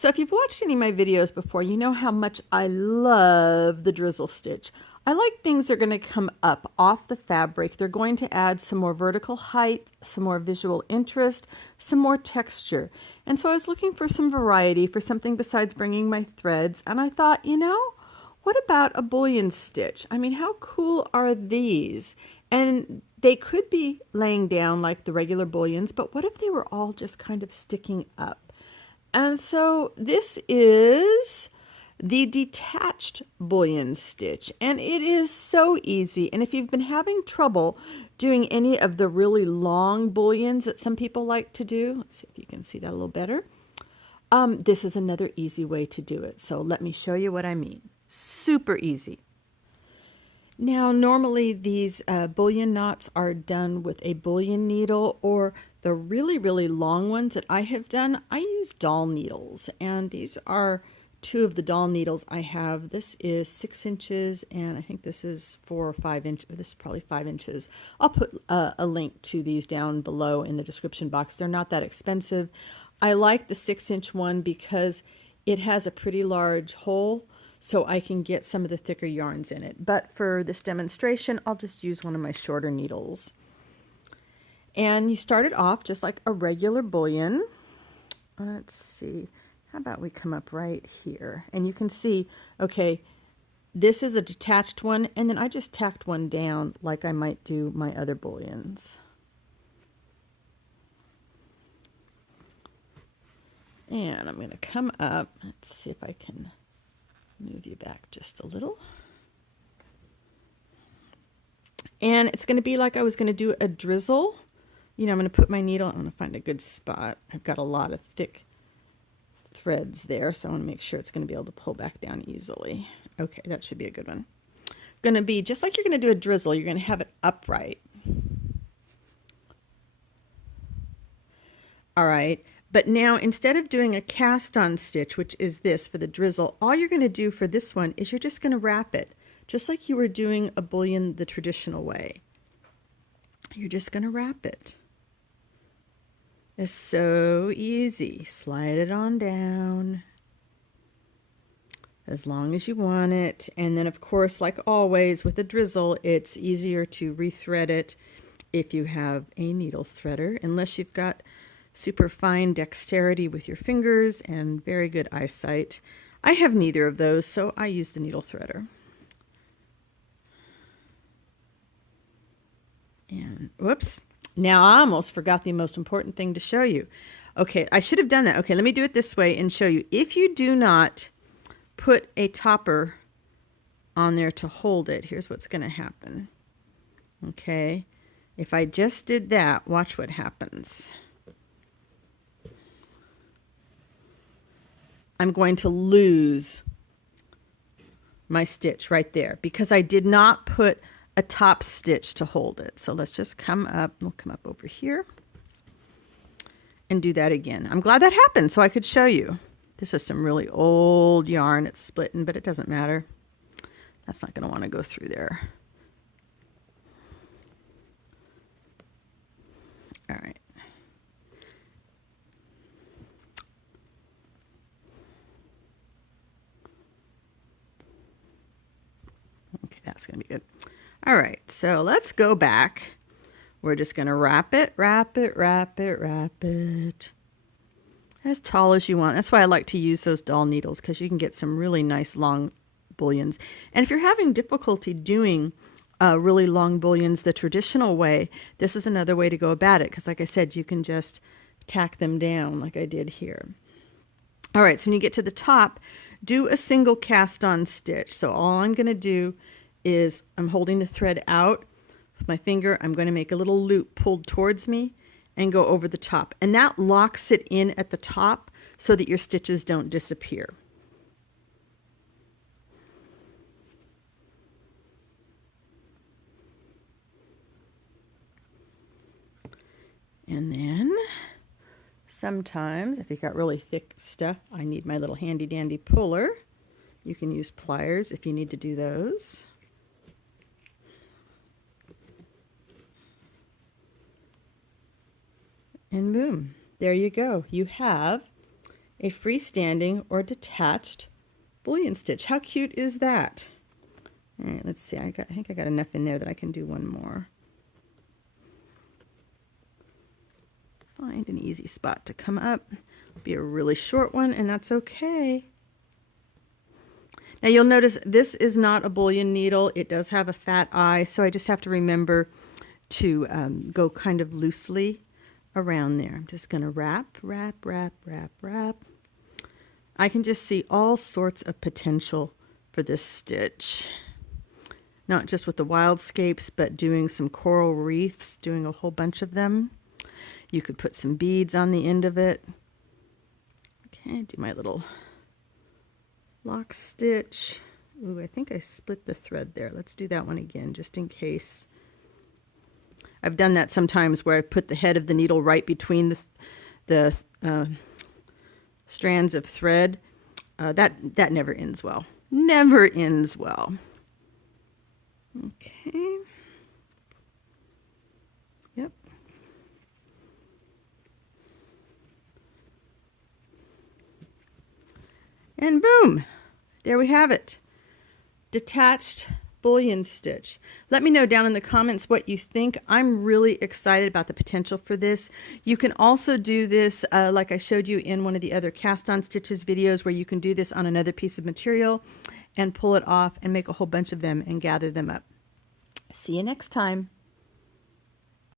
So if you've watched any of my videos before, you know how much I love the drizzle stitch. I like things that are going to come up off the fabric. They're going to add some more vertical height, some more visual interest, some more texture. And so I was looking for some variety, for something besides bringing my threads. And I thought, you know, what about a bullion stitch? I mean, how cool are these? And they could be laying down like the regular bullions, but what if they were all just kind of sticking up? And so this is the detached bullion stitch, and it is so easy. And if you've been having trouble doing any of the really long bullions that some people like to do, let's see if you can see that a little better. This is another easy way to do it. So let me show you what I mean. Super easy. Now, normally these bullion knots are done with a bullion needle, or the really, really long ones that I have done, I use doll needles. And these are two of the doll needles I have. This is 6 inches, and I think this is 4 or 5 inches. This is probably 5 inches. I'll put a link to these down below in the description box. They're not that expensive. I like the 6-inch one because it has a pretty large hole, so I can get some of the thicker yarns in it. But for this demonstration, I'll just use one of my shorter needles. And you start it off just like a regular bullion. Let's see, how about we come up right here? And you can see, okay, this is a detached one, and then I just tacked one down like I might do my other bullions. And I'm going to come up, let's see if I can move you back just a little. And it's going to be like I was going to do a drizzle. You know, I'm going to put my needle, I'm going to find a good spot. I've got a lot of thick threads there, so I want to make sure it's going to be able to pull back down easily. Okay, that should be a good one. Going to be just like you're going to do a drizzle, you're going to have it upright. All right, but now instead of doing a cast on stitch, which is this for the drizzle, all you're going to do for this one is you're just going to wrap it, just like you were doing a bullion the traditional way. You're just going to wrap it. It's so easy. Slide it on down as long as you want it. And then, of course, like always with a drizzle, it's easier to rethread it if you have a needle threader, unless you've got super fine dexterity with your fingers and very good eyesight. I have neither of those, so I use the needle threader. And whoops. Now I almost forgot the most important thing to show you. Okay, I should have done that. Okay, let me do it this way and show you. If you do not put a topper on there to hold it, here's what's going to happen. Okay, if I just did that, watch what happens. I'm going to lose my stitch right there because I did not put a top stitch to hold it. So let's just come up, we'll come up over here and do that again. I'm glad that happened so I could show you. This is some really old yarn. It's splitting, but it doesn't matter. That's not going to want to go through there. All right. Okay, that's going to be good. All right, so let's go back. We're just going to wrap it, wrap it, wrap it, wrap it. As tall as you want. That's why I like to use those doll needles, because you can get some really nice long bullions. And if you're having difficulty doing really long bullions the traditional way, this is another way to go about it, because like I said, you can just tack them down like I did here. All right, so when you get to the top, do a single cast on stitch. So all I'm going to do is I'm holding the thread out with my finger. I'm going to make a little loop pulled towards me and go over the top. And that locks it in at the top so that your stitches don't disappear. And then sometimes if you've got really thick stuff, I need my little handy dandy puller. You can use pliers if you need to do those. And boom, there you go. You have a freestanding or detached bullion stitch. How cute is that? All right, let's see. I think I got enough in there that I can do one more. Find an easy spot to come up. It'll be a really short one, and that's okay. Now you'll notice this is not a bullion needle. It does have a fat eye, so I just have to remember to go kind of loosely around there. I'm just going to wrap, wrap, wrap, wrap, wrap. I can just see all sorts of potential for this stitch. Not just with the wildscapes, but doing some coral wreaths, doing a whole bunch of them. You could put some beads on the end of it. Okay, do my little lock stitch. Ooh, I think I split the thread there. Let's do that one again, just in case. I've done that sometimes where I put the head of the needle right between the strands of thread. That never ends well. Never ends well. Okay. Yep. And boom, there we have it. Detached bullion stitch. Let me know down in the comments what you think. I'm really excited about the potential for this. You can also do this like I showed you in one of the other cast on stitches videos, where you can do this on another piece of material and pull it off and make a whole bunch of them and gather them up. See you next time.